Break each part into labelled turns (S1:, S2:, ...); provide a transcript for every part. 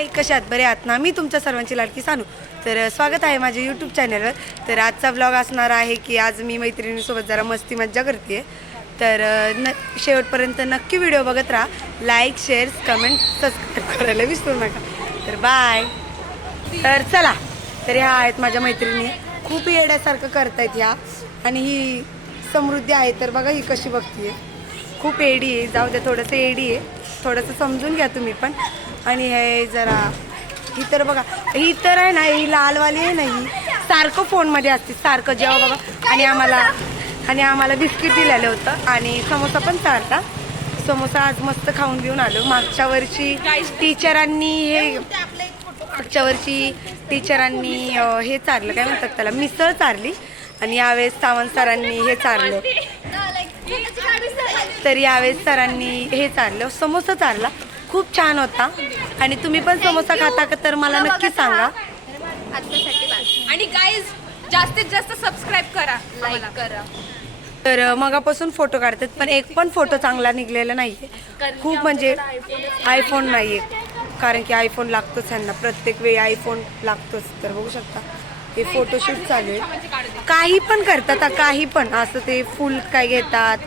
S1: हाय कशात बरे आहात ना? मी तुमच्या सर्वांची लाडकी सांगू तर स्वागत आहे माझ्या यूट्यूब चॅनलवर तर आजचा ब्लॉग असणार आहे की आज मी मैत्रिणीसोबत जरा मस्ती मज्जा करते. तर न शेवटपर्यंत नक्की व्हिडिओ बघत राहा. लाईक शेअर कमेंट सबस्क्राईब करायला विसरू नका. तर बाय तर चला. तर ह्या आहेत माझ्या मैत्रिणी. खूप येड्यासारखं करतायत ह्या. आणि ही समृद्धी आहे तर बघा ही कशी बघतीये. खूप एडी आहे. जाऊ द्या थोडंसं एडी आहे. थोडंसं समजून घ्या तुम्ही पण. आणि हे जरा ही तर बघा ही तर आहे ना ही लालवाली आहे ना ही सारखं फोनमध्ये असते सारखं जेव्हा बघा. आणि आम्हाला आणि आम्हाला बिस्किट दिलेलं होतं आणि समोसा पण चालता समोसा आज मस्त खाऊन घेऊन आलो. मागच्या वर्षी टीचरांनी हे मागच्या वर्षी टीचरांनी हे चारलं काय म्हणतात त्याला मिसळ चारली. आणि यावेळेस सावंत सरांनी हे चारलं. तर यावेळेस सरांनी हे चारलं समोसा चारला. खूप छान होता. आणि तुम्ही पण समोसा खाता का तर मला नक्की सांगा.
S2: आणि गाईज जास्तीत जास्त सबस्क्राईब करा. लाईक करा.
S1: तर मगापासून फोटो काढतात पण एक पण फोटो चांगला निघलेला नाहीये. खूप म्हणजे आयफोन नाहीये. कारण की आयफोन लागतोच ह्यांना. प्रत्येक वेळी आयफोन लागतोच. तर बघू शकता. हे फोटोशूट चालू आहे. काही पण करतात हा, काही पण. असं ते फुल काय घेतात.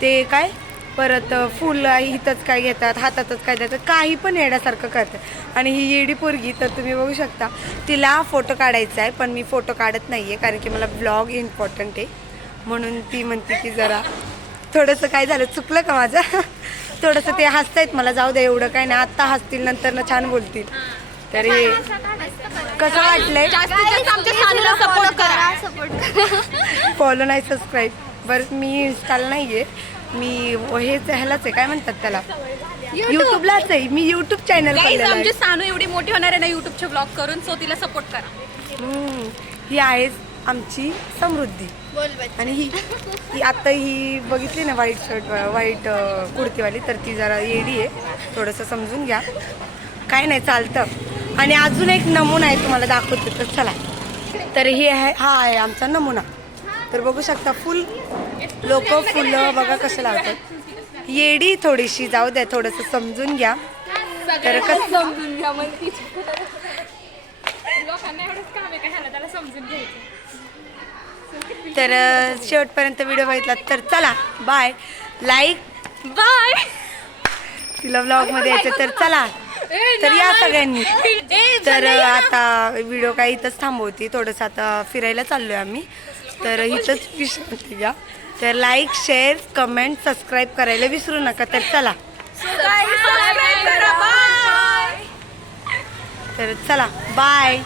S1: ते काय? परत फुल इथंच काय घेतात हातातच काय देतात काही पण येण्यासारखं करतात. आणि ही येडी पोरगी तर तुम्ही बघू शकता तिला फोटो काढायचा आहे पण मी फोटो काढत नाही आहे कारण की मला ब्लॉग इम्पॉर्टंट आहे. म्हणून ती म्हणते की जरा थोडंसं काय झालं चुकलं का माझं? थोडंसं ते हसतायत मला जाऊ दे एवढं काय नाही आत्ता हसतील नंतर ना छान बोलतील. तर हे कसं वाटलंय?
S2: सपोर्ट करा.
S1: फॉलो नाही सबस्क्राईब बरं मी इन्स्टाला नाही आहे मी हेच ह्यालाच आहे काय म्हणतात त्याला? युट्यूबलाच आहे. मी युट्यूब चॅनल
S2: आमची सानू एवढी मोठी होणार आहे ना युट्यूबचे ब्लॉग करून सो तिला सपोर्ट करा.
S1: ही आहे आमची समृद्धी. आणि ही ही आता ही बघितली ना व्हाईट शर्ट व्हाईट कुर्तीवाली तर ती जरा येडी आहे. थोडंसं समजून घ्या. काय नाही चालतं. आणि अजून एक नमुना आहे तुम्हाला दाखवते तर चला. तर हे आहे हा आहे आमचा नमुना. तर बघू शकता फुल लोक फुलं बघा कसं लावतात. येडी थोडीशी जाऊ द्या थोडंसं समजून घ्या. तर कसं
S2: समजून घ्या मग लोकांना एवढंच काम आहे का ह्याला? त्याला समजून घ्यायचं.
S1: तर शेवटपर्यंत व्हिडिओ बघितला तर चला बाय. Like
S2: bye.
S1: तिला ब्लॉगमध्ये यायचं तर चला. तर या सगळ्यांनी. तर आता व्हिडिओ काही इथंच थांबवती. थोडंसं आता फिरायला चाललोय आम्ही. तर इथंच विश्रांती घ्या. तर लाईक शेअर कमेंट सबस्क्राईब करायला विसरू नका. तर चला. तर चला. बाय